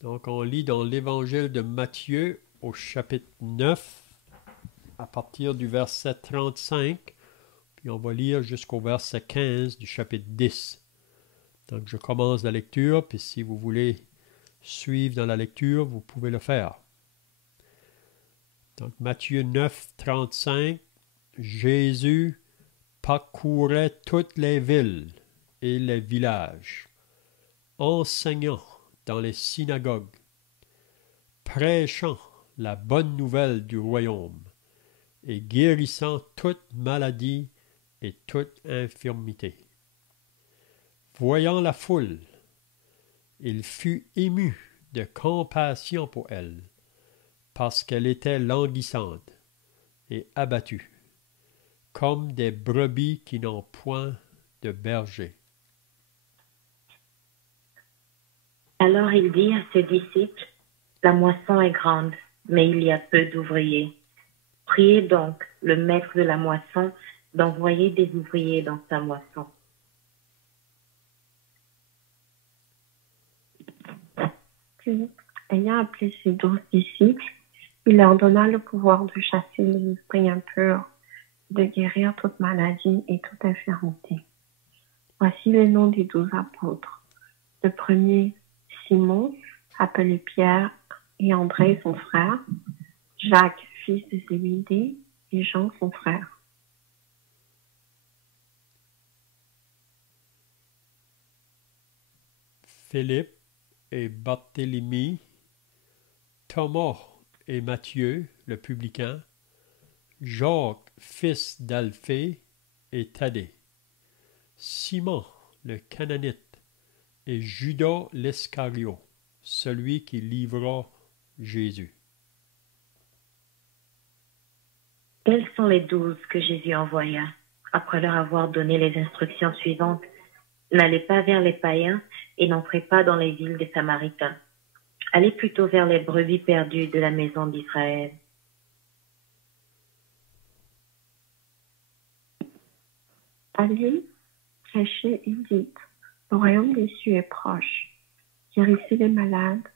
Donc, on lit dans l'Évangile de Matthieu au chapitre 9, à partir du verset 35, puis on va lire jusqu'au verset 15 du chapitre 10. Donc, je commence la lecture, puis si vous voulez suivre dans la lecture, vous pouvez le faire. Donc, Matthieu 9, 35, Jésus parcourait toutes les villes et les villages, enseignant dans les synagogues, prêchant la bonne nouvelle du royaume et guérissant toute maladie et toute infirmité. Voyant la foule, il fut ému de compassion pour elle, parce qu'elle était languissante et abattue, comme des brebis qui n'ont point de berger. Alors il dit à ses disciples, la moisson est grande, mais il y a peu d'ouvriers. Priez donc le maître de la moisson d'envoyer des ouvriers dans sa moisson. Puis, ayant appelé ses 12 disciples, il leur donna le pouvoir de chasser les esprits impurs, de guérir toute maladie et toute infirmité. Voici les noms des 12 apôtres. Le premier, Simon, appelé Pierre, et André, son frère, Jacques, fils de Zébédée, et Jean, son frère. Philippe et Barthélemy, Thomas et Matthieu, le publicain, Jacques, fils d'Alphée, et Thaddée, Simon, le Cananite, et Judas l'Iscario, celui qui livra Jésus. Tels sont les 12 que Jésus envoya, après leur avoir donné les instructions suivantes. N'allez pas vers les païens et n'entrez pas dans les villes des Samaritains. Allez plutôt vers les brebis perdues de la maison d'Israël. Allez, prêchez et dites, le royaume des cieux est proche. Guérissez les malades,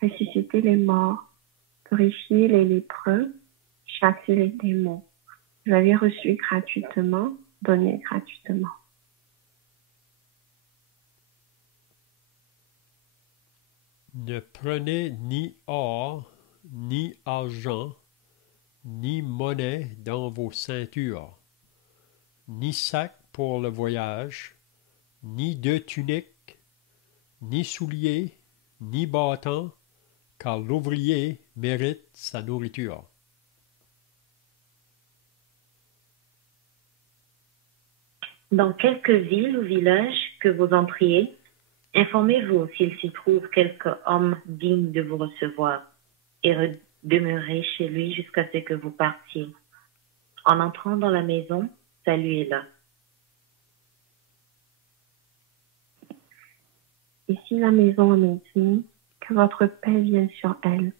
ressuscitez les morts, purifiez les lépreux, chassez les démons. Vous avez reçu gratuitement, donnez gratuitement. Ne prenez ni or, ni argent, ni monnaie dans vos ceintures, ni sac pour le voyage, ni deux tuniques, ni souliers, ni bâtons, car l'ouvrier mérite sa nourriture. Dans quelque ville ou village que vous entriez, informez-vous s'il s'y trouve quelque homme digne de vous recevoir et demeurez chez lui jusqu'à ce que vous partiez. En entrant dans la maison, saluez-la. Et si la maison en est digne, que votre paix vienne sur elle.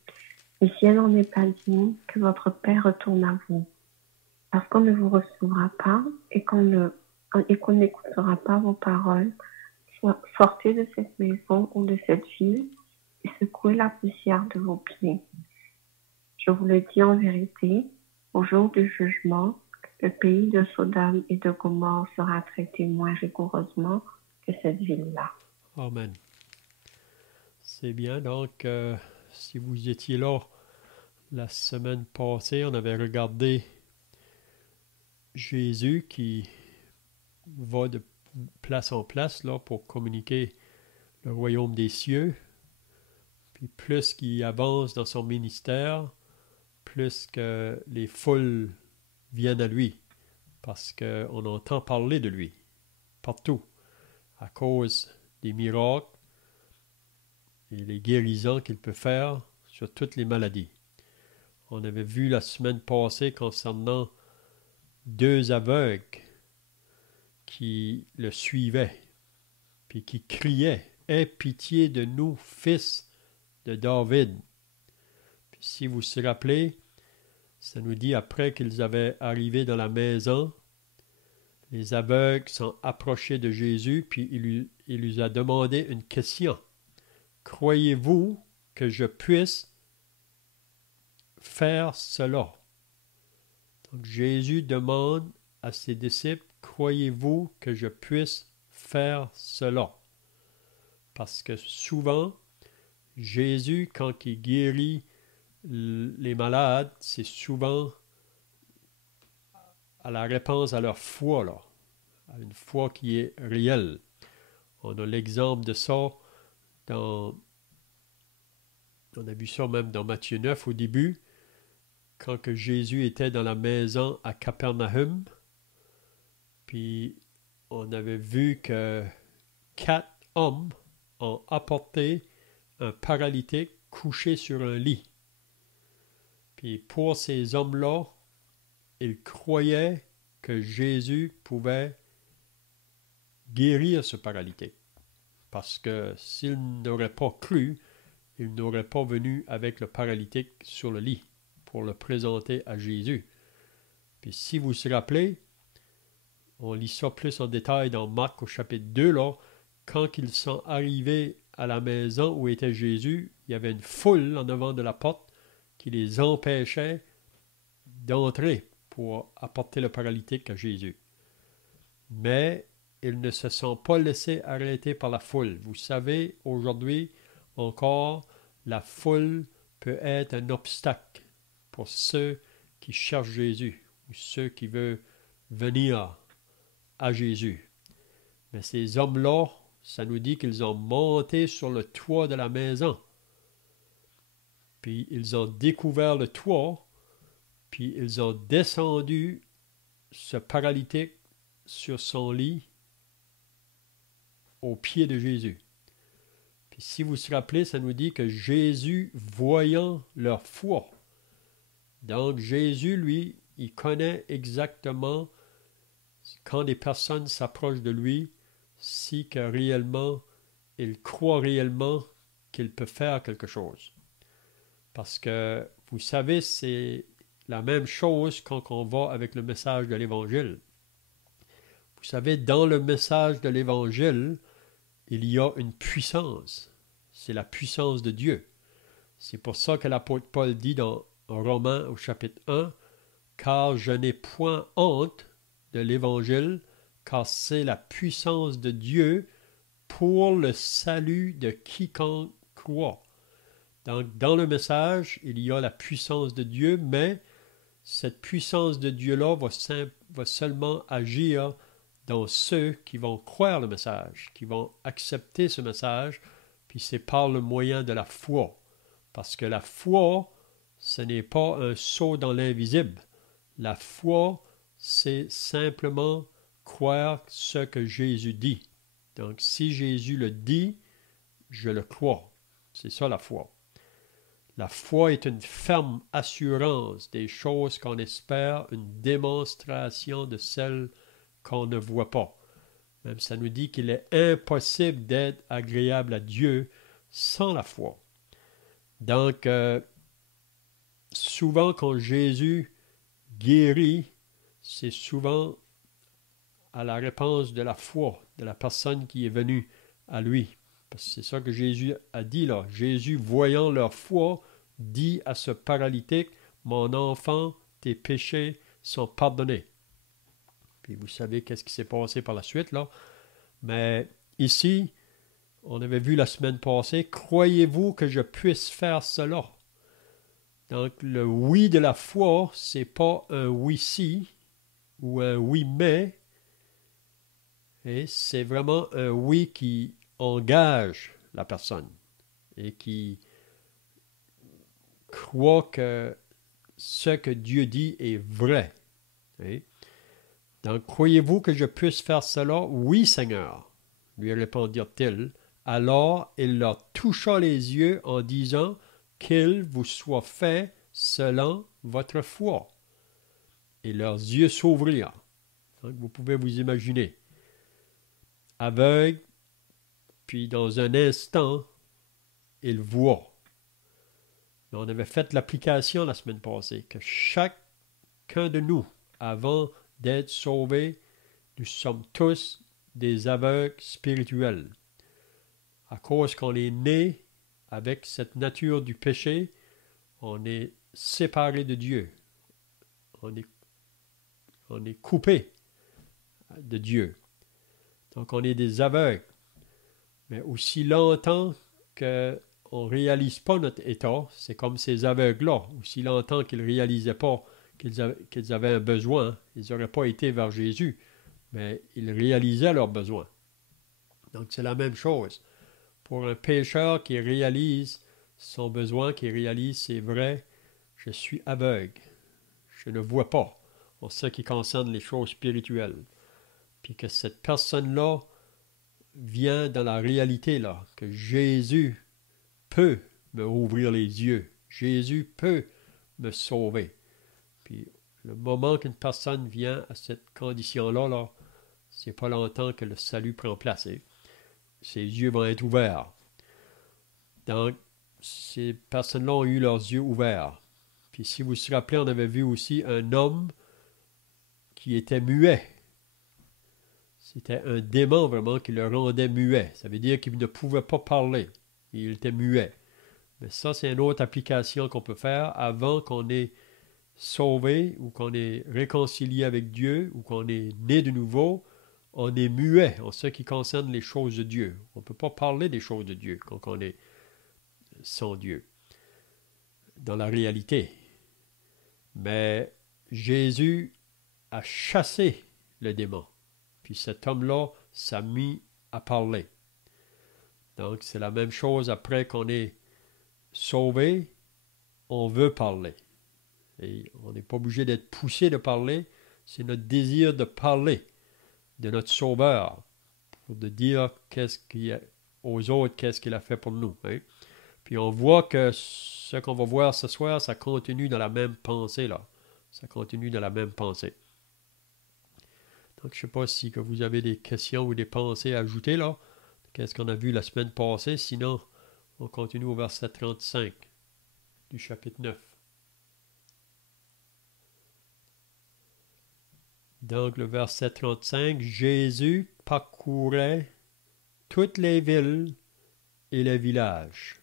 Et si elle n'en est pas digne, que votre paix retourne à vous. Parce qu'on ne vous recevra pas et qu'on n'écoutera pas vos paroles, sortez de cette maison ou de cette ville et secouez la poussière de vos pieds. Je vous le dis en vérité, au jour du jugement, le pays de Sodome et de Gomorrhe sera traité moins rigoureusement que cette ville-là. Amen. C'est bien. Donc, si vous étiez là la semaine passée, on avait regardé Jésus qui va de place en place là, pour communiquer le royaume des cieux. Puis plus qu'il avance dans son ministère, plus que les foules viennent à lui, parce qu'on entend parler de lui partout, à cause des miracles et les guérisons qu'il peut faire sur toutes les maladies. On avait vu la semaine passée concernant 2 aveugles qui le suivaient, puis qui criaient « Aie pitié de nous, fils de David ». Puis si vous vous rappelez, ça nous dit après qu'ils avaient arrivé dans la maison, les aveugles sont approchés de Jésus, puis il lui a demandé une question. « Croyez-vous que je puisse faire cela? Donc Jésus demande à ses disciples, croyez-vous que je puisse faire cela? Parce que souvent, Jésus, quand il guérit les malades, c'est souvent à la réponse à leur foi, là, à une foi qui est réelle. On a l'exemple de ça on a vu ça même dans Matthieu 9 au début, quand que Jésus était dans la maison à Capernaum, puis on avait vu que 4 hommes ont apporté un paralytique couché sur un lit. Puis pour ces hommes-là, ils croyaient que Jésus pouvait guérir ce paralytique. Parce que s'ils n'auraient pas cru, ils n'auraient pas venu avec le paralytique sur le lit pour le présenter à Jésus. Puis si vous vous rappelez, on lit ça plus en détail dans Marc au chapitre 2, là, quand ils sont arrivés à la maison où était Jésus, il y avait une foule en avant de la porte qui les empêchait d'entrer pour apporter le paralytique à Jésus. Mais ils ne se sont pas laissés arrêter par la foule. Vous savez, aujourd'hui encore, la foule peut être un obstacle pour ceux qui cherchent Jésus ou ceux qui veulent venir à Jésus. Mais ces hommes-là, ça nous dit qu'ils ont monté sur le toit de la maison. Puis ils ont découvert le toit, puis ils ont descendu ce paralytique sur son lit au pied de Jésus. Puis si vous vous rappelez, ça nous dit que Jésus, voyant leur foi, donc Jésus, lui, il connaît exactement quand des personnes s'approchent de lui, si que réellement, il croit réellement qu'il peut faire quelque chose. Parce que, vous savez, c'est la même chose quand on va avec le message de l'Évangile. Vous savez, dans le message de l'Évangile, il y a une puissance. C'est la puissance de Dieu. C'est pour ça que l'apôtre Paul dit dans Romains au chapitre 1, « Car je n'ai point honte de l'Évangile, car c'est la puissance de Dieu pour le salut de quiconque croit. » Donc, dans le message, il y a la puissance de Dieu, mais cette puissance de Dieu-là va seulement agir dans ceux qui vont croire le message, qui vont accepter ce message, puis c'est par le moyen de la foi. Parce que la foi, ce n'est pas un saut dans l'invisible. La foi, c'est simplement croire ce que Jésus dit. Donc, si Jésus le dit, je le crois. C'est ça la foi. La foi est une ferme assurance des choses qu'on espère, une démonstration de celles qu'on ne voit pas. Même ça nous dit qu'il est impossible d'être agréable à Dieu sans la foi. Donc, souvent quand Jésus guérit, c'est souvent à la réponse de la foi de la personne qui est venue à lui. Parce que c'est ça que Jésus a dit là. Jésus, voyant leur foi, dit à ce paralytique, « Mon enfant, tes péchés sont pardonnés. » Puis vous savez qu'est-ce qui s'est passé par la suite là. Mais ici, on avait vu la semaine passée, « Croyez-vous que je puisse faire cela? » Donc le oui de la foi, c'est pas un oui si ou un oui mais, et c'est vraiment un oui qui engage la personne et qui croit que ce que Dieu dit est vrai. Et donc, croyez-vous que je puisse faire cela? Oui, Seigneur, lui répondirent-ils. Alors il leur toucha les yeux en disant, qu'il vous soit fait selon votre foi. Et leurs yeux s'ouvrirent. Donc, vous pouvez vous imaginer. Aveugle, puis dans un instant, il voit. On avait fait l'application la semaine passée, que chacun de nous, avant d'être sauvés, nous sommes tous des aveugles spirituels. À cause qu'on est né avec cette nature du péché, on est séparé de Dieu. On est coupé de Dieu. Donc on est des aveugles. Mais aussi longtemps qu'on ne réalise pas notre état, c'est comme ces aveugles-là. Aussi longtemps qu'ils ne réalisaient pas qu'ils avaient un besoin, ils n'auraient pas été vers Jésus, mais ils réalisaient leurs besoins. Donc c'est la même chose. Pour un pécheur qui réalise son besoin, qui réalise c'est vrai, je suis aveugle, je ne vois pas en ce qui concerne les choses spirituelles. Puis que cette personne-là vient dans la réalité, là, que Jésus peut me ouvrir les yeux. Jésus peut me sauver. Puis le moment qu'une personne vient à cette condition-là, là, c'est pas longtemps que le salut prend place. Ses yeux vont être ouverts. Donc, ces personnes-là ont eu leurs yeux ouverts. Puis si vous vous rappelez, on avait vu aussi un homme qui était muet. C'était un démon vraiment qui le rendait muet. Ça veut dire qu'il ne pouvait pas parler. Il était muet. Mais ça, c'est une autre application qu'on peut faire avant qu'on ait sauvé ou qu'on est réconcilié avec Dieu ou qu'on est né de nouveau. On est muet en ce qui concerne les choses de Dieu. On ne peut pas parler des choses de Dieu quand on est sans Dieu, dans la réalité. Mais Jésus a chassé le démon. Puis cet homme-là s'est mis à parler. Donc c'est la même chose après qu'on est sauvé, on veut parler. Et on n'est pas obligé d'être poussé de parler, c'est notre désir de parler de notre Sauveur, pour de dire aux autres qu'est-ce qu'il a fait pour nous. Hein? Puis on voit que ce qu'on va voir ce soir, ça continue dans la même pensée, là. Ça continue dans la même pensée. Donc, je ne sais pas si que vous avez des questions ou des pensées à ajouter, là. Qu'est-ce qu'on a vu la semaine passée? Sinon, on continue au verset 35 du chapitre 9. Donc, le verset 35, Jésus parcourait toutes les villes et les villages.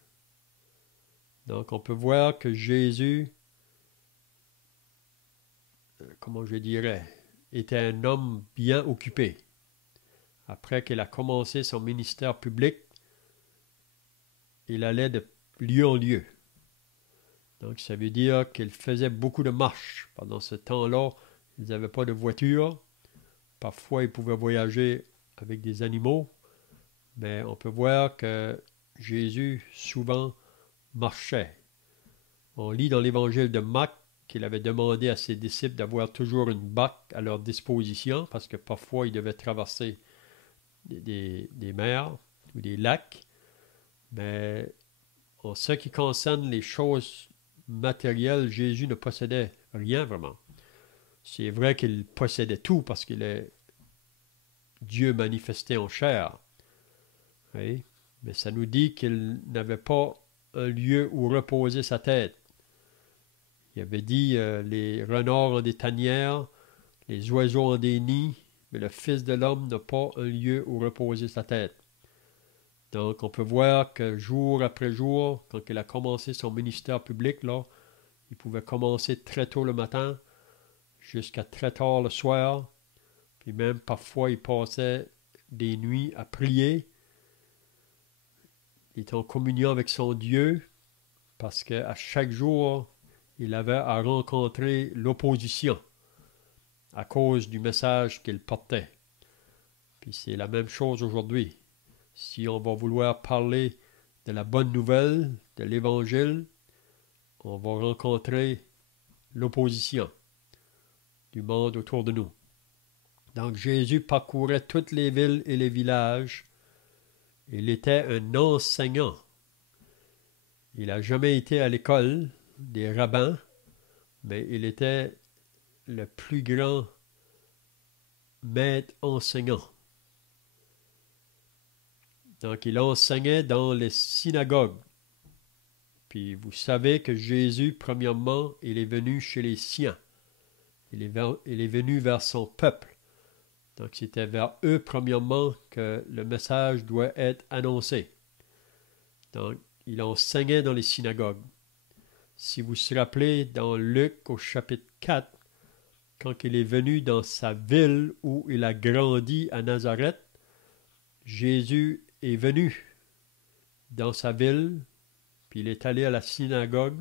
Donc, on peut voir que Jésus, comment je dirais, était un homme bien occupé. Après qu'il a commencé son ministère public, il allait de lieu en lieu. Donc, ça veut dire qu'il faisait beaucoup de marches. Pendant ce temps-là, ils n'avaient pas de voiture. Parfois, ils pouvaient voyager avec des animaux. Mais on peut voir que Jésus, souvent, marchait. On lit dans l'évangile de Marc qu'il avait demandé à ses disciples d'avoir toujours une barque à leur disposition parce que parfois, ils devaient traverser des mers ou des lacs. Mais en ce qui concerne les choses matérielles, Jésus ne possédait rien vraiment. C'est vrai qu'il possédait tout parce qu'il est Dieu manifesté en chair. Oui? Mais ça nous dit qu'il n'avait pas un lieu où reposer sa tête. Il avait dit les renards ont des tanières, les oiseaux ont des nids, mais le Fils de l'homme n'a pas un lieu où reposer sa tête. Donc, on peut voir que jour après jour, quand il a commencé son ministère public, là, il pouvait commencer très tôt le matin jusqu'à très tard le soir. Puis même parfois, il passait des nuits à prier. Il était en communion avec son Dieu parce qu'à chaque jour, il avait à rencontrer l'opposition à cause du message qu'il portait. Puis c'est la même chose aujourd'hui. Si on va vouloir parler de la bonne nouvelle, de l'Évangile, on va rencontrer l'opposition du monde autour de nous. Donc Jésus parcourait toutes les villes et les villages. Il était un enseignant. Il n'a jamais été à l'école des rabbins, mais il était le plus grand maître enseignant. Donc, il enseignait dans les synagogues. Puis, vous savez que Jésus, premièrement, il est venu chez les siens. Il est venu vers son peuple. Donc, c'était vers eux, premièrement, que le message doit être annoncé. Donc, il enseignait dans les synagogues. Si vous vous rappelez dans Luc au chapitre 4, quand il est venu dans sa ville où il a grandi à Nazareth, Jésus est venu dans sa ville, puis il est allé à la synagogue,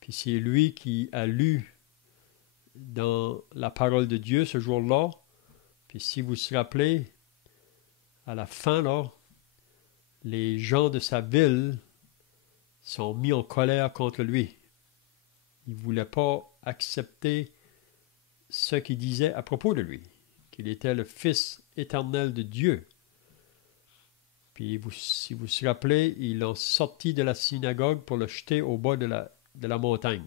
puis c'est lui qui a lu dans la parole de Dieu ce jour-là. Puis si vous vous rappelez, à la fin, là, les gens de sa ville sont mis en colère contre lui. Ils ne voulaient pas accepter ce qu'il disait à propos de lui, qu'il était le Fils éternel de Dieu. Puis si vous vous rappelez, ils l'ont sorti de la synagogue pour le jeter au bas de la montagne.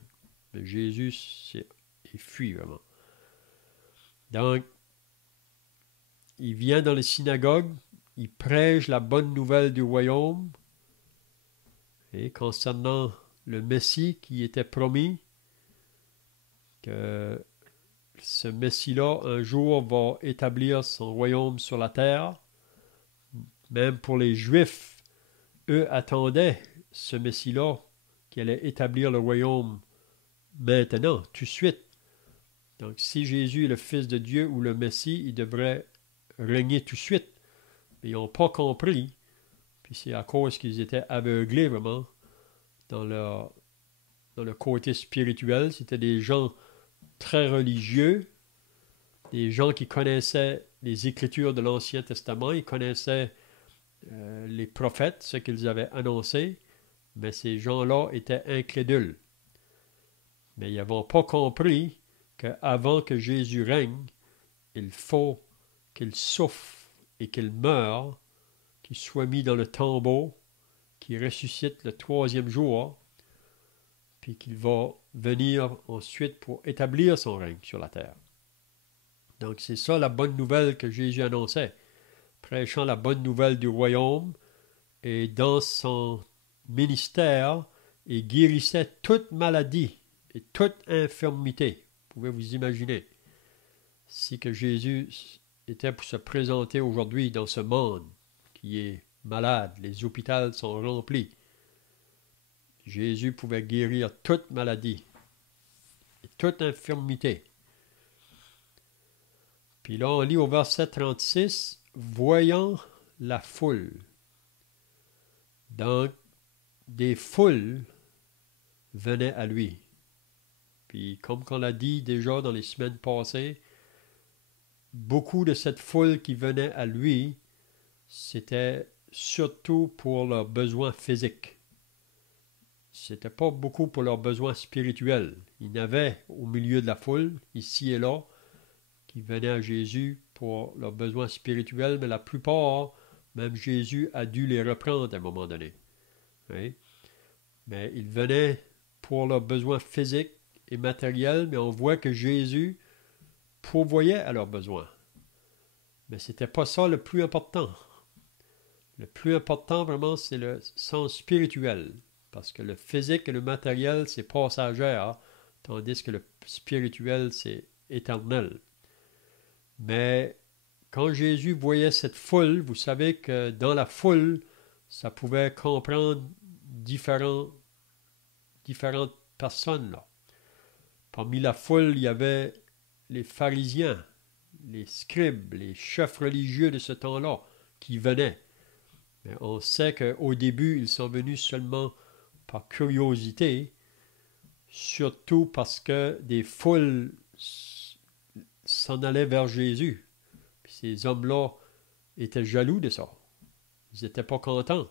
Mais Jésus est fui vraiment. Donc, il vient dans les synagogues, il prêche la bonne nouvelle du royaume et concernant le Messie qui était promis, que ce Messie-là, un jour, va établir son royaume sur la terre. Même pour les Juifs, eux attendaient ce Messie-là qui allait établir le royaume maintenant, tout de suite. Donc, si Jésus est le Fils de Dieu ou le Messie, il devrait régner tout de suite. Mais ils n'ont pas compris. Puis c'est à cause qu'ils étaient aveuglés vraiment dans le côté spirituel. C'était des gens très religieux, des gens qui connaissaient les Écritures de l'Ancien Testament, ils connaissaient les prophètes, ce qu'ils avaient annoncé, mais ces gens-là étaient incrédules. Mais ils n'avaient pas compris qu'avant que Jésus règne, il faut qu'il souffre et qu'il meure, qu'il soit mis dans le tombeau, qu'il ressuscite le 3e jour, puis qu'il va venir ensuite pour établir son règne sur la terre. Donc c'est ça la bonne nouvelle que Jésus annonçait, prêchant la bonne nouvelle du royaume, et dans son ministère, il guérissait toute maladie et toute infirmité. Vous pouvez vous imaginer, si que Jésus était pour se présenter aujourd'hui dans ce monde qui est malade, les hôpitaux sont remplis, Jésus pouvait guérir toute maladie et toute infirmité. Puis là, on lit au verset 36, « Voyant la foule ». Donc, des foules venaient à lui. Puis, comme on l'a dit déjà dans les semaines passées, beaucoup de cette foule qui venait à lui, c'était surtout pour leurs besoins physiques. C'était pas beaucoup pour leurs besoins spirituels. Il y en avait au milieu de la foule, ici et là, qui venaient à Jésus pour leurs besoins spirituels, mais la plupart, même Jésus a dû les reprendre à un moment donné. Oui? Mais ils venaient pour leurs besoins physiques et matériels, mais on voit que Jésus pourvoyait à leurs besoins. Mais ce n'était pas ça le plus important. Le plus important, vraiment, c'est le sens spirituel. Parce que le physique et le matériel, c'est passager, tandis que le spirituel, c'est éternel. Mais quand Jésus voyait cette foule, vous savez que dans la foule, ça pouvait comprendre différentes personnes. Là. Parmi la foule, il y avait les pharisiens, les scribes, les chefs religieux de ce temps-là qui venaient. Mais on sait qu'au début, ils sont venus seulement par curiosité, surtout parce que des foules s'en allaient vers Jésus. Puis ces hommes-là étaient jaloux de ça. Ils n'étaient pas contents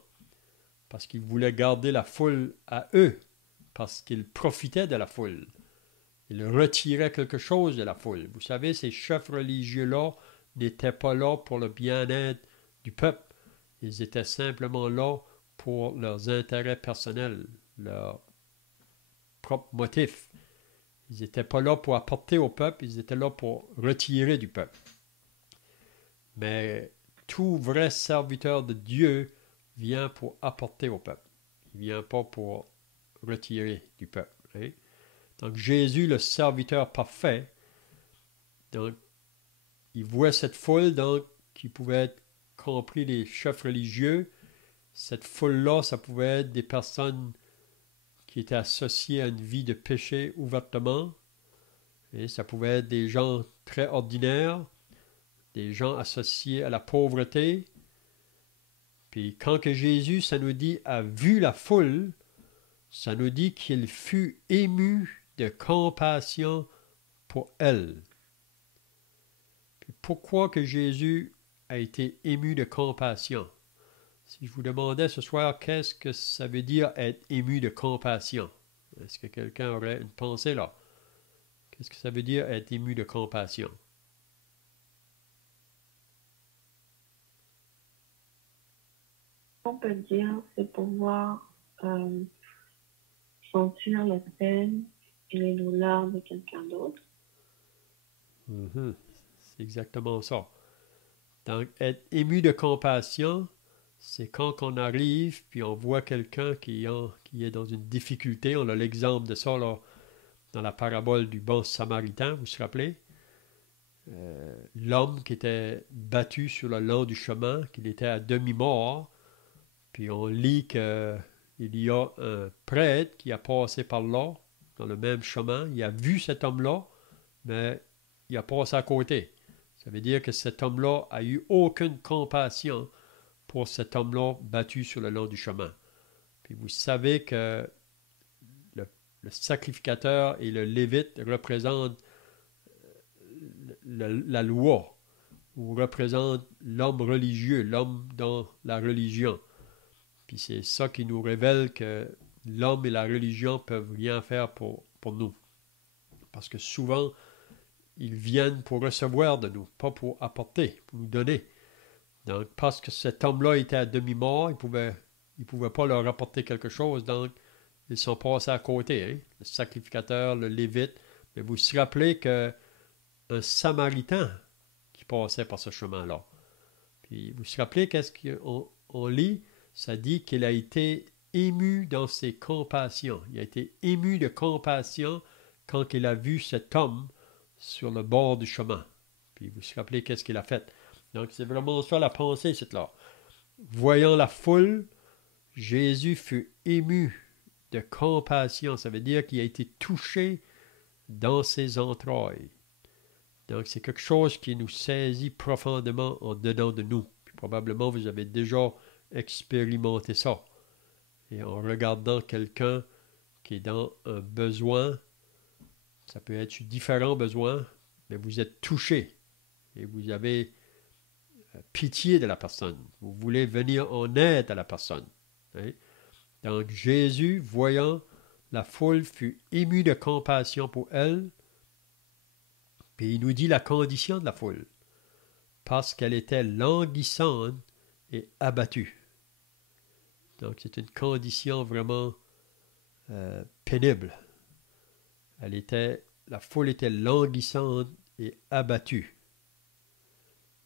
parce qu'ils voulaient garder la foule à eux, parce qu'ils profitaient de la foule. Ils retiraient quelque chose de la foule. Vous savez, ces chefs religieux-là n'étaient pas là pour le bien-être du peuple. Ils étaient simplement là pour leurs intérêts personnels, leurs propres motifs. Ils n'étaient pas là pour apporter au peuple, ils étaient là pour retirer du peuple. Mais tout vrai serviteur de Dieu vient pour apporter au peuple. Il ne vient pas pour retirer du peuple. Hein? Donc Jésus, le serviteur parfait, donc, il voit cette foule donc, qui pouvait être compris des chefs religieux, cette foule-là, ça pouvait être des personnes qui étaient associées à une vie de péché ouvertement. Et ça pouvait être des gens très ordinaires, des gens associés à la pauvreté. Puis quand que Jésus, ça nous dit, a vu la foule, ça nous dit qu'il fut ému de compassion pour elle. Puis pourquoi que Jésus a été ému de compassion? Si je vous demandais ce soir, qu'est-ce que ça veut dire être ému de compassion? Est-ce que quelqu'un aurait une pensée là? Qu'est-ce que ça veut dire être ému de compassion? On peut dire, c'est pouvoir sentir la peine et les douleurs de quelqu'un d'autre. C'est exactement ça. Donc, être ému de compassion, c'est quand on arrive puis on voit quelqu'un qui est dans une difficulté. On a l'exemple de ça là, dans la parabole du bon samaritain, vous vous rappelez? L'homme qui était battu sur le long du chemin, qu'il était à demi-mort, puis on lit qu'il y a un prêtre qui a passé par là, dans le même chemin. Il a vu cet homme-là, mais il a passé à côté. Ça veut dire que cet homme-là a eu aucune compassion pour cet homme-là battu sur le long du chemin. Puis vous savez que le sacrificateur et le lévite représentent la loi, ou représentent l'homme religieux, l'homme dans la religion. Puis c'est ça qui nous révèle que l'homme et la religion peuvent rien faire pour nous. Parce que souvent, ils viennent pour recevoir de nous, pas pour apporter, pour nous donner. Donc, parce que cet homme-là était à demi-mort, il pouvait pas leur apporter quelque chose, donc ils sont passés à côté. Hein? Le sacrificateur, le lévite. Mais vous vous rappelez qu'un Samaritain qui passait par ce chemin-là. Puis vous vous rappelez qu'est-ce qu'on lit? Ça dit qu'il a été ému dans ses compassions. Il a été ému de compassion quand il a vu cet homme sur le bord du chemin. Puis vous vous rappelez qu'est-ce qu'il a fait. Donc c'est vraiment ça la pensée, c'est là. Voyant la foule, Jésus fut ému de compassion. Ça veut dire qu'il a été touché dans ses entrailles. Donc c'est quelque chose qui nous saisit profondément en dedans de nous. Puis probablement vous avez déjà expérimenté ça. Et en regardant quelqu'un qui est dans un besoin, ça peut être différents besoins, mais vous êtes touché et vous avez pitié de la personne. Vous voulez venir en aide à la personne. Hein? Donc Jésus, voyant la foule, fut ému de compassion pour elle. Puis il nous dit la condition de la foule. Parce qu'elle était languissante et abattue. Donc c'est une condition vraiment pénible. La foule était languissante et abattue.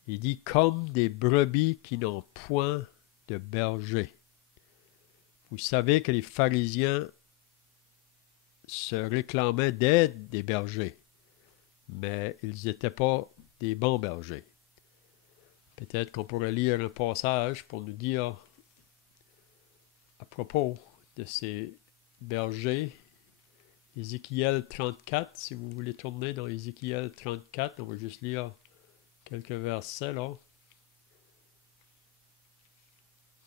Il dit comme des brebis qui n'ont point de berger. Vous savez que les pharisiens se réclamaient d'être des bergers, mais ils n'étaient pas des bons bergers. Peut-être qu'on pourrait lire un passage pour nous dire à propos de ces bergers. Ézéchiel 34, si vous voulez tourner dans Ézéchiel 34, on va juste lire quelques versets là,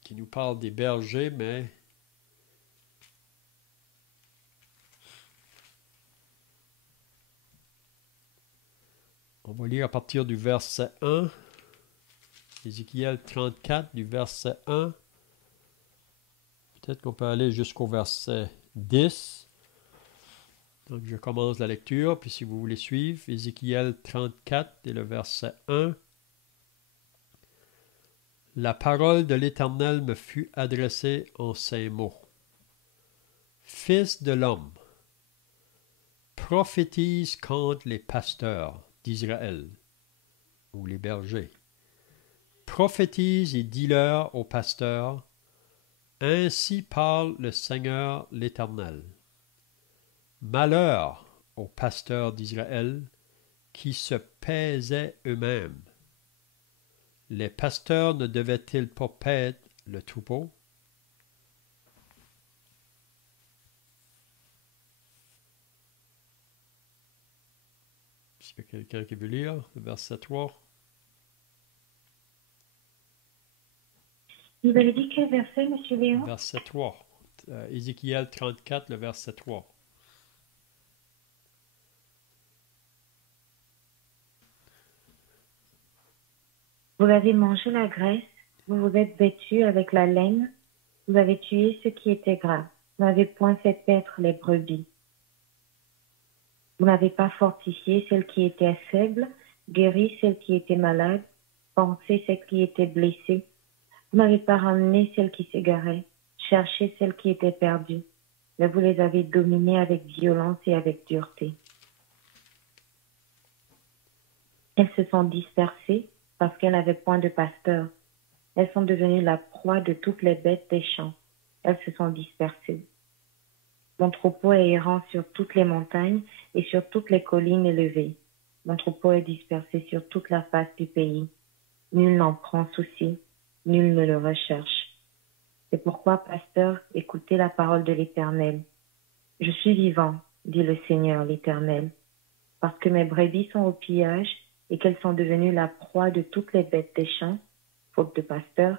qui nous parlent des bergers, mais on va lire à partir du verset 1, Ézéchiel 34, du verset 1. Peut-être qu'on peut aller jusqu'au verset 10. Donc je commence la lecture, puis si vous voulez suivre, Ézéchiel 34 et le verset 1. La parole de l'Éternel me fut adressée en ces mots. Fils de l'homme, prophétise contre les pasteurs d'Israël, ou les bergers. Prophétise et dis-leur aux pasteurs, ainsi parle le Seigneur l'Éternel. Malheur aux pasteurs d'Israël qui se paisaient eux-mêmes. Les pasteurs ne devaient-ils pas paître le troupeau? Est-ce qu'il y a quelqu'un qui veut lire le verset 3? Vous avez dit quel verset, M. Léon? Verset 3. Ézéchiel 34, le verset 3. Vous avez mangé la graisse, vous vous êtes vêtus avec la laine, vous avez tué ce qui était gras, vous n'avez point fait paître les brebis. Vous n'avez pas fortifié celle qui était faible, guéri celle qui était malade, pansé celle qui était blessée. Vous n'avez pas ramené celle qui s'égarait, cherché celle qui était perdue, mais vous les avez dominées avec violence et avec dureté. Elles se sont dispersées parce qu'elles n'avaient point de pasteur. Elles sont devenues la proie de toutes les bêtes des champs. Elles se sont dispersées. Mon troupeau est errant sur toutes les montagnes et sur toutes les collines élevées. Mon troupeau est dispersé sur toute la face du pays. Nul n'en prend souci, nul ne le recherche. C'est pourquoi, pasteur, écoutez la parole de l'Éternel. Je suis vivant, dit le Seigneur l'Éternel, parce que mes brebis sont au pillage et qu'elles sont devenues la proie de toutes les bêtes des champs, faute de pasteurs,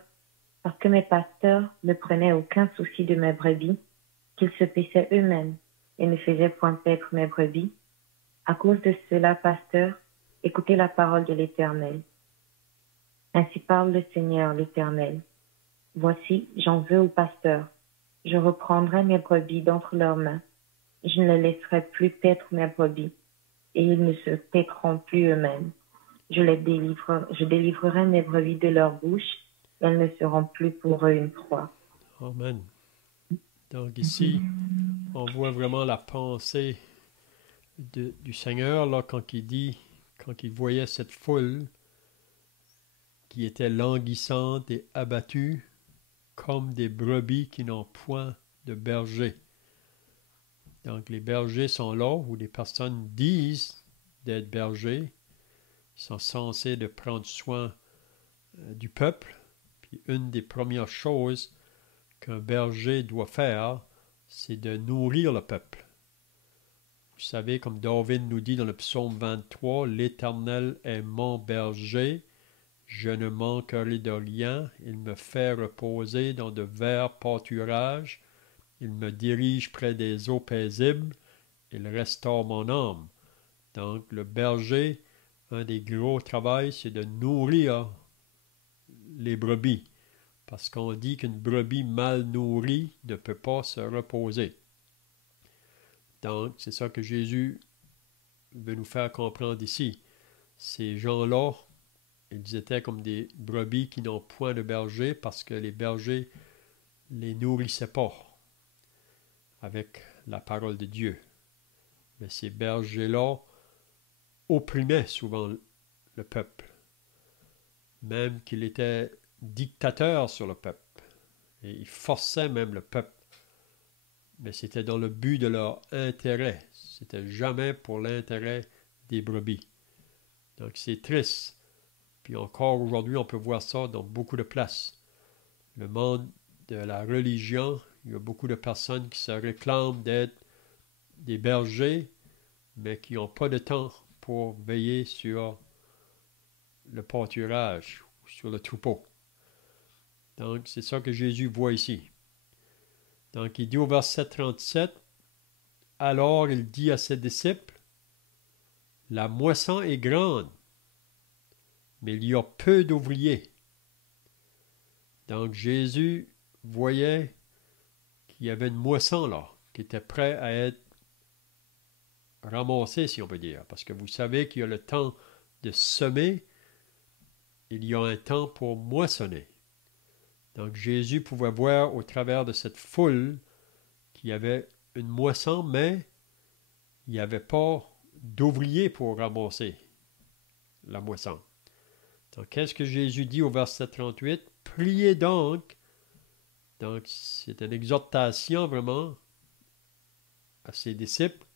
parce que mes pasteurs ne prenaient aucun souci de mes brebis, qu'ils se paissaient eux-mêmes et ne faisaient point paître mes brebis. À cause de cela, pasteur, écoutez la parole de l'Éternel. Ainsi parle le Seigneur l'Éternel. Voici, j'en veux aux pasteurs. Je reprendrai mes brebis d'entre leurs mains. Je ne les laisserai plus paître mes brebis, et ils ne se paîtront plus eux-mêmes. Je délivrerai mes brebis de leur bouche, et elles ne seront plus pour eux une proie. Amen. Donc ici, on voit vraiment la pensée du Seigneur là, quand il voyait cette foule qui était languissante et abattue comme des brebis qui n'ont point de berger. Donc les bergers sont là où les personnes disent d'être bergers. Ils sont censés de prendre soin du peuple. Puis une des premières choses qu'un berger doit faire, c'est de nourrir le peuple. Vous savez, comme David nous dit dans le psaume 23, « L'Éternel est mon berger, je ne manquerai de rien, il me fait reposer dans de verts pâturages, il me dirige près des eaux paisibles, il restaure mon âme. » Donc le berger, un des gros travaux, c'est de nourrir les brebis. Parce qu'on dit qu'une brebis mal nourrie ne peut pas se reposer. Donc, c'est ça que Jésus veut nous faire comprendre ici. Ces gens-là, ils étaient comme des brebis qui n'ont point de berger parce que les bergers les nourrissaient pas avec la parole de Dieu. Mais ces bergers-là opprimaient souvent le peuple, même qu'il était dictateur sur le peuple. Et ils forçaient même le peuple. Mais c'était dans le but de leur intérêt. C'était jamais pour l'intérêt des brebis. Donc c'est triste. Puis encore aujourd'hui, on peut voir ça dans beaucoup de places. Le monde de la religion, il y a beaucoup de personnes qui se réclament d'être des bergers, mais qui n'ont pas de temps pour veiller sur le pâturage, sur le troupeau. Donc, c'est ça que Jésus voit ici. Donc, il dit au verset 37, « Alors il dit à ses disciples, « La moisson est grande, mais il y a peu d'ouvriers. » Donc, Jésus voyait qu'il y avait une moisson là, qui était prête à être ramassée, si on peut dire. Parce que vous savez qu'il y a le temps de semer, il y a un temps pour moissonner. Donc Jésus pouvait voir au travers de cette foule qu'il y avait une moisson, mais il n'y avait pas d'ouvriers pour ramasser la moisson. Donc qu'est-ce que Jésus dit au verset 38? « Priez donc. » Donc c'est une exhortation vraiment à ses disciples,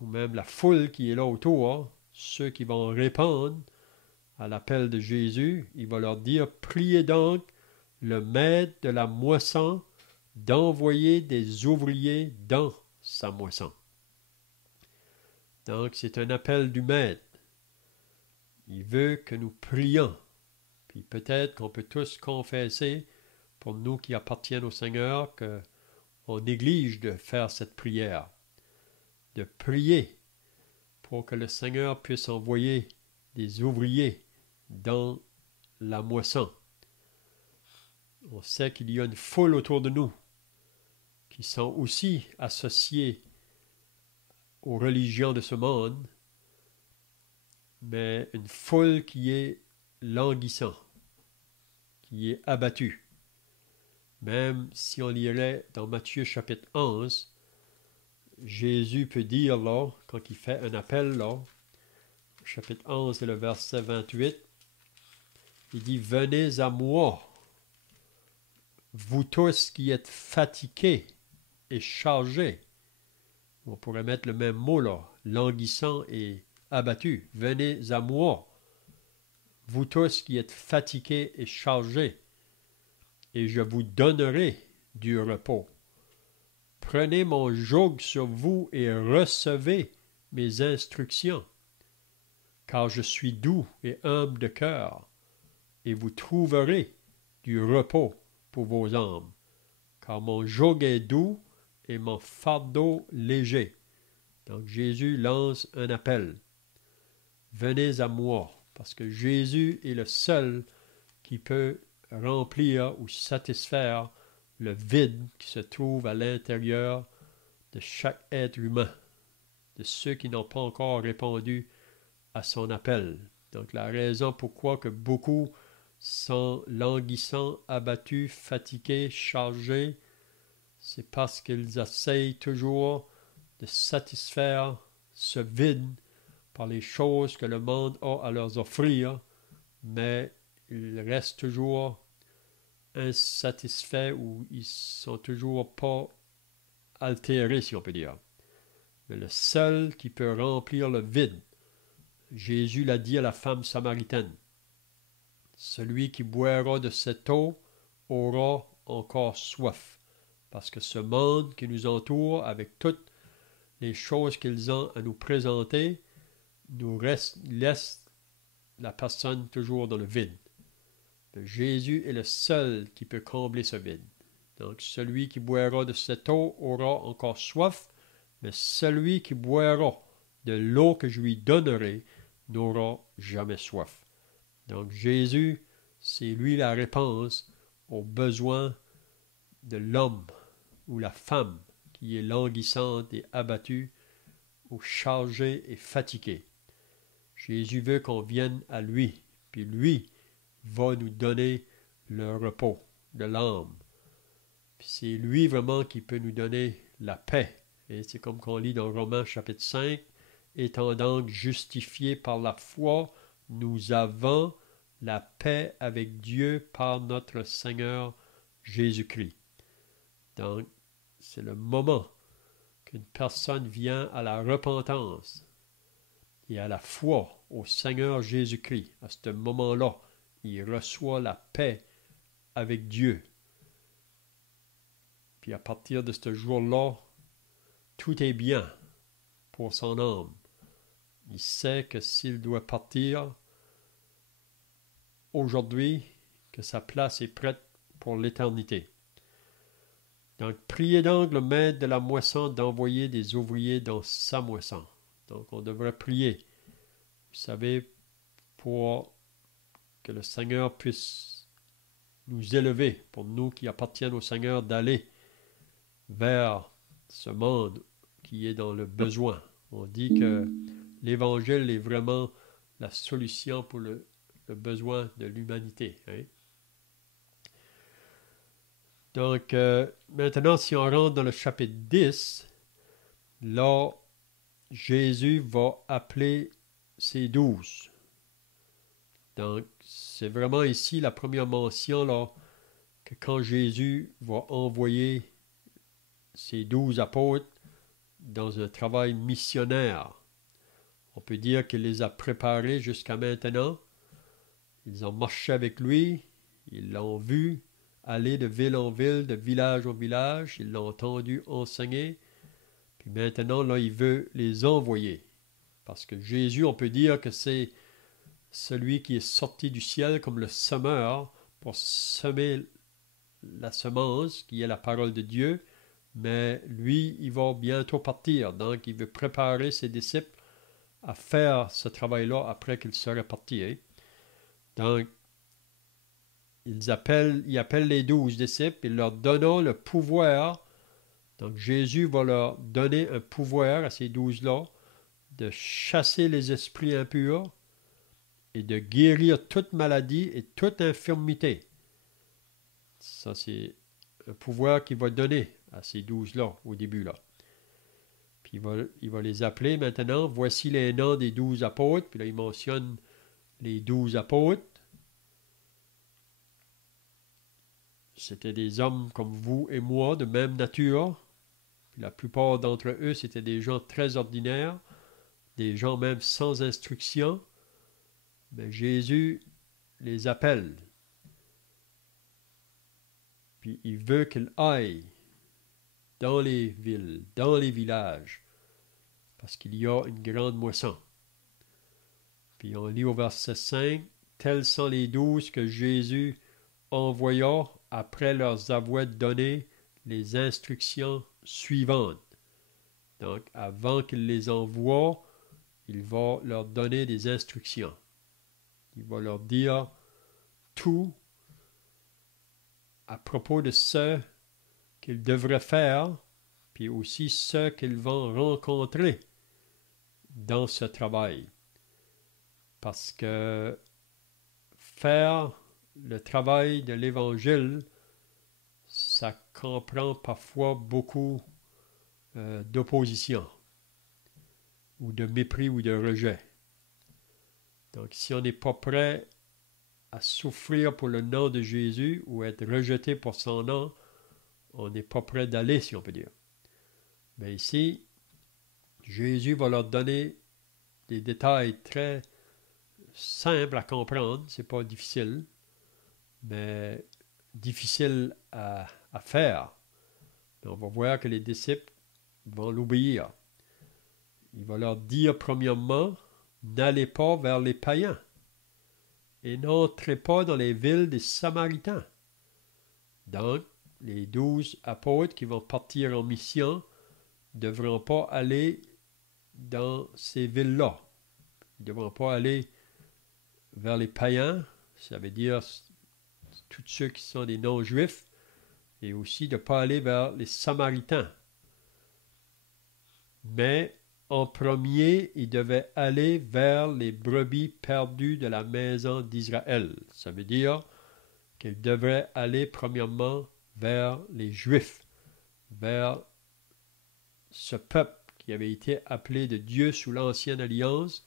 ou même la foule qui est là autour, ceux qui vont répondre à l'appel de Jésus. Il va leur dire, « Priez donc le maître de la moisson d'envoyer des ouvriers dans sa moisson. » Donc, c'est un appel du Maître. Il veut que nous prions. Puis peut-être qu'on peut tous confesser, pour nous qui appartiennent au Seigneur, qu'on néglige de faire cette prière. De prier pour que le Seigneur puisse envoyer des ouvriers dans la moisson. On sait qu'il y a une foule autour de nous qui sont aussi associés aux religions de ce monde, mais une foule qui est languissante, qui est abattue. Même si on lirait dans Matthieu chapitre 11, Jésus peut dire là, quand il fait un appel là, chapitre 11 et le verset 28, il dit « Venez à moi, vous tous qui êtes fatigués et chargés. » On pourrait mettre le même mot là, languissant et abattu. « Venez à moi, vous tous qui êtes fatigués et chargés, et je vous donnerai du repos. Prenez mon joug sur vous et recevez mes instructions, car je suis doux et humble de cœur, et vous trouverez du repos pour vos âmes, car mon joug est doux et mon fardeau léger. » Donc Jésus lance un appel. Venez à moi, parce que Jésus est le seul qui peut remplir ou satisfaire le vide qui se trouve à l'intérieur de chaque être humain, de ceux qui n'ont pas encore répondu à son appel. Donc la raison pourquoi que beaucoup sont languissants, abattus, fatigués, chargés, c'est parce qu'ils essayent toujours de satisfaire ce vide par les choses que le monde a à leur offrir, mais ils restent toujours insatisfaits ou ils sont toujours pas altérés, si on peut dire. Mais le seul qui peut remplir le vide, Jésus l'a dit à la femme samaritaine, celui qui boira de cette eau aura encore soif, parce que ce monde qui nous entoure, avec toutes les choses qu'ils ont à nous présenter, laisse la personne toujours dans le vide. Mais Jésus est le seul qui peut combler ce vide. Donc celui qui boira de cette eau aura encore soif, mais celui qui boira de l'eau que je lui donnerai n'aura jamais soif. Donc Jésus, c'est lui la réponse aux besoins de l'homme ou la femme qui est languissante et abattue ou chargée et fatiguée. Jésus veut qu'on vienne à lui, puis lui va nous donner le repos de l'âme. Puis c'est lui vraiment qui peut nous donner la paix. Et c'est comme qu'on lit dans Romains chapitre 5, « Étant donc justifiés par la foi, nous avons la paix avec Dieu par notre Seigneur Jésus-Christ. » Donc, c'est le moment qu'une personne vient à la repentance et à la foi au Seigneur Jésus-Christ. À ce moment-là, il reçoit la paix avec Dieu. Puis à partir de ce jour-là, tout est bien pour son âme. Il sait que s'il doit partir aujourd'hui, que sa place est prête pour l'éternité. Donc, priez donc le maître de la moisson d'envoyer des ouvriers dans sa moisson. Donc, on devrait prier, vous savez, pour que le Seigneur puisse nous élever, pour nous qui appartiennent au Seigneur, d'aller vers ce monde qui est dans le besoin. On dit que l'Évangile est vraiment la solution pour le besoin de l'humanité. Hein? Donc, maintenant, si on rentre dans le chapitre 10, là, Jésus va appeler ses 12. Donc, c'est vraiment ici la première mention, là, que quand Jésus va envoyer ses 12 apôtres dans un travail missionnaire, on peut dire qu'il les a préparés jusqu'à maintenant. Ils ont marché avec lui, ils l'ont vu aller de ville en ville, de village en village, ils l'ont entendu enseigner, puis maintenant, là, il veut les envoyer. Parce que Jésus, on peut dire que c'est celui qui est sorti du ciel comme le semeur pour semer la semence qui est la parole de Dieu, mais lui, il va bientôt partir, donc il veut préparer ses disciples à faire ce travail-là après qu'il serait parti. Hein? Donc, il appelle les 12 disciples, il leur donna le pouvoir. Donc, Jésus va leur donner un pouvoir à ces 12-là de chasser les esprits impurs et de guérir toute maladie et toute infirmité. Ça, c'est un pouvoir qu'il va donner à ces 12-là au début. Là. Puis il va les appeler maintenant. Voici les noms des 12 apôtres. Puis là, il mentionne les 12 apôtres. C'était des hommes comme vous et moi, de même nature. Puis la plupart d'entre eux, c'était des gens très ordinaires, des gens même sans instruction. Mais Jésus les appelle. Puis il veut qu'ils aillent dans les villes, dans les villages, parce qu'il y a une grande moisson. Puis on lit au verset 5, « Tels sont les 12 que Jésus envoya après leur avoir donné les instructions suivantes. » Donc, avant qu'il les envoie, il va leur donner des instructions. Il va leur dire tout à propos de ce qu'ils devraient faire, puis aussi ce qu'ils vont rencontrer dans ce travail. Parce que faire le travail de l'Évangile, ça comprend parfois beaucoup d'opposition, ou de mépris, ou de rejet. Donc, si on n'est pas prêt à souffrir pour le nom de Jésus, ou être rejeté pour son nom, on n'est pas prêt d'aller, si on peut dire. Mais ici, Jésus va leur donner des détails très simples à comprendre. C'est pas difficile, mais difficile à faire. Mais on va voir que les disciples vont l'obéir. Il va leur dire premièrement, n'allez pas vers les païens et n'entrez pas dans les villes des Samaritains. Donc, les 12 apôtres qui vont partir en mission ne devront pas aller dans ces villes-là. Ils ne devront pas aller vers les païens, ça veut dire tous ceux qui sont des non-juifs, et aussi de ne pas aller vers les Samaritains. Mais en premier, ils devaient aller vers les brebis perdues de la maison d'Israël. Ça veut dire qu'ils devraient aller premièrement vers les Juifs, vers ce peuple qui avait été appelé de Dieu sous l'Ancienne Alliance,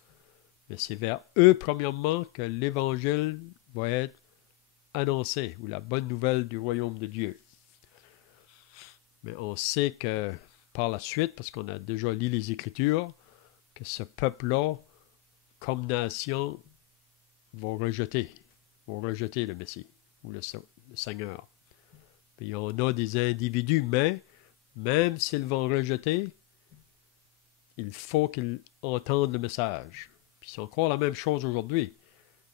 mais c'est vers eux premièrement que l'Évangile va être annoncé, ou la bonne nouvelle du royaume de Dieu. Mais on sait que par la suite, parce qu'on a déjà lu les Écritures, que ce peuple-là, comme nation, va rejeter le Messie, ou le Seigneur. Puis on a des individus, mais même s'ils vont rejeter, il faut qu'ils entendent le message. Puis c'est encore la même chose aujourd'hui.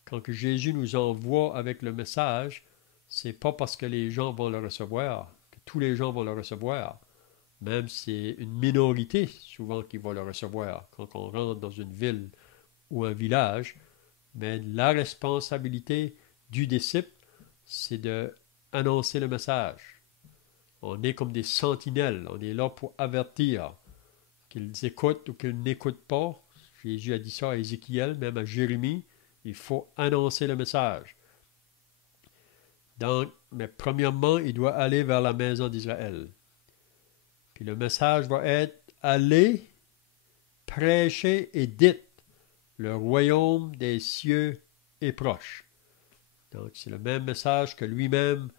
Quand que Jésus nous envoie avec le message, c'est pas parce que les gens vont le recevoir, que tous les gens vont le recevoir. Même si c'est une minorité souvent qui va le recevoir quand on rentre dans une ville ou un village. Mais la responsabilité du disciple, c'est d'annoncer le message. On est comme des sentinelles. On est là pour avertir qu'ils écoutent ou qu'ils n'écoutent pas. Jésus a dit ça à Ézéchiel, même à Jérémie. Il faut annoncer le message. Donc, mais premièrement, il doit aller vers la maison d'Israël. Puis le message va être « Allez, prêchez et dites, le royaume des cieux est proche. » Donc, c'est le même message que lui-même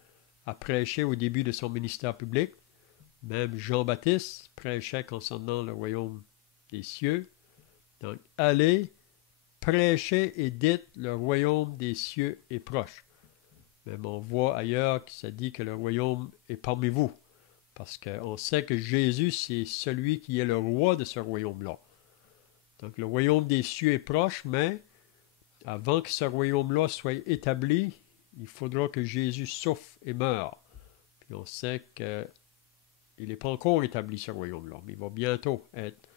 a prêché au début de son ministère public. Même Jean-Baptiste prêchait concernant le royaume des cieux. Donc, allez, prêchez et dites, le royaume des cieux est proche. Même on voit ailleurs que ça dit que le royaume est parmi vous. Parce qu'on sait que Jésus, c'est celui qui est le roi de ce royaume-là. Donc le royaume des cieux est proche, mais avant que ce royaume-là soit établi, il faudra que Jésus souffre et meure. Puis on sait qu'il n'est pas encore établi, ce royaume-là, mais il va bientôt être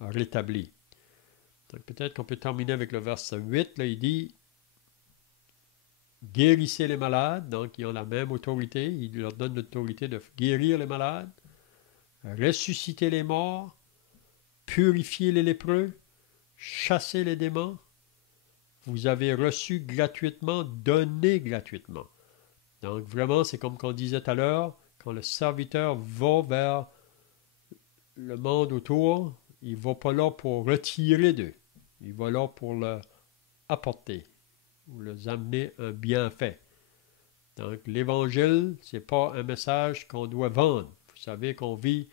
rétabli. Donc peut-être qu'on peut terminer avec le verset 8. Là, il dit « Guérissez les malades ». Donc ils ont la même autorité. Il leur donne l'autorité de guérir les malades, ressusciter les morts, purifier les lépreux, chasser les démons. Vous avez reçu gratuitement, donné gratuitement. Donc vraiment, c'est comme qu'on disait tout à l'heure, quand le serviteur va vers le monde autour, il ne va pas là pour retirer d'eux. Il va là pour leur apporter, ou leur amener un bienfait. Donc l'évangile, ce n'est pas un message qu'on doit vendre. Vous savez qu'on vit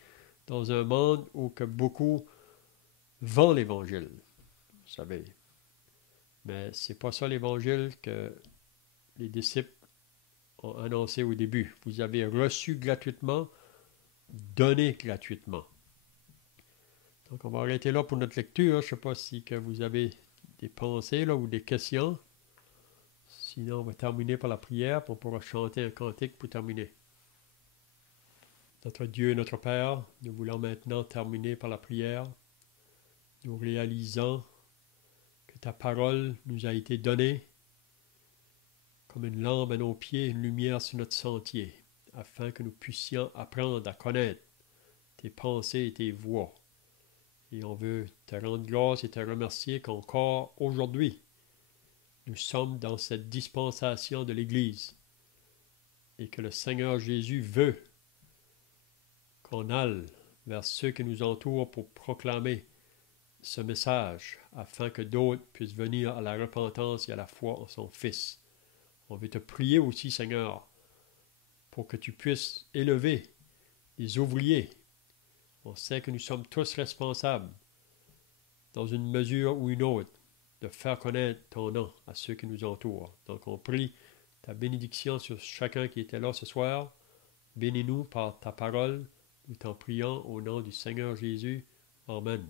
dans un monde où que beaucoup vendent l'évangile. Vous savez. Mais ce n'est pas ça l'évangile que les disciples ont annoncé au début. Vous avez reçu gratuitement, donné gratuitement. Donc on va arrêter là pour notre lecture. Je ne sais pas si que vous avez des pensées là, ou des questions. Sinon, on va terminer par la prière, puis on pourra chanter un cantique pour terminer. Notre Dieu et notre Père, nous voulons maintenant terminer par la prière. Nous réalisons que ta parole nous a été donnée comme une lampe à nos pieds, une lumière sur notre sentier, afin que nous puissions apprendre à connaître tes pensées et tes voies. Et on veut te rendre grâce et te remercier qu'encore aujourd'hui, nous sommes dans cette dispensation de l'Église et que le Seigneur Jésus veut qu'on aille vers ceux qui nous entourent pour proclamer ce message afin que d'autres puissent venir à la repentance et à la foi en son Fils. On veut te prier aussi, Seigneur, pour que tu puisses élever des ouvriers. On sait que nous sommes tous responsables, dans une mesure ou une autre, de faire connaître ton nom à ceux qui nous entourent. Donc on prie ta bénédiction sur chacun qui était là ce soir. Bénis-nous par ta parole. Nous t'en prions au nom du Seigneur Jésus. Amen.